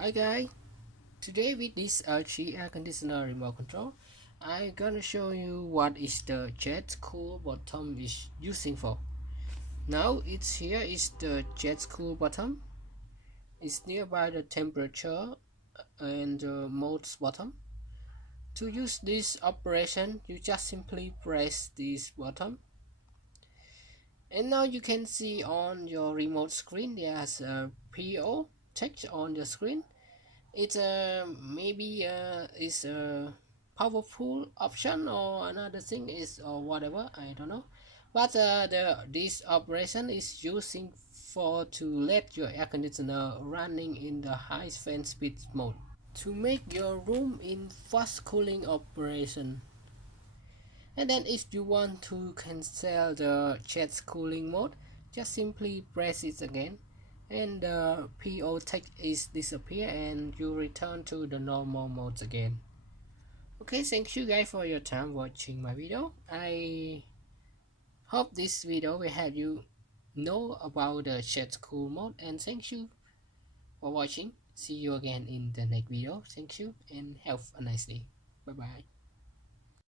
Hi guys, today with this LG air conditioner remote control, I'm gonna show you what is the jet cool bottom is using for. Now it's here is the jet cool bottom. It's nearby the temperature and the mode's bottom. To use this operation, you just simply press this button, and now you can see on your remote screen there's a PO text on the screen. It's maybe is a powerful option or another thing is or whatever, I don't know, but this operation is using for to let your air conditioner running in the high fan speed mode to make your room in fast cooling operation. And then if you want to cancel the jet cooling mode, just simply press it again and the PO text is disappear and you return to the normal mode again. Okay, thank you guys for your time watching my video. I hope this video will help you know about the jet cool mode, and thank you for watching. See you again in the next video. Thank you and have a nice day. Bye bye.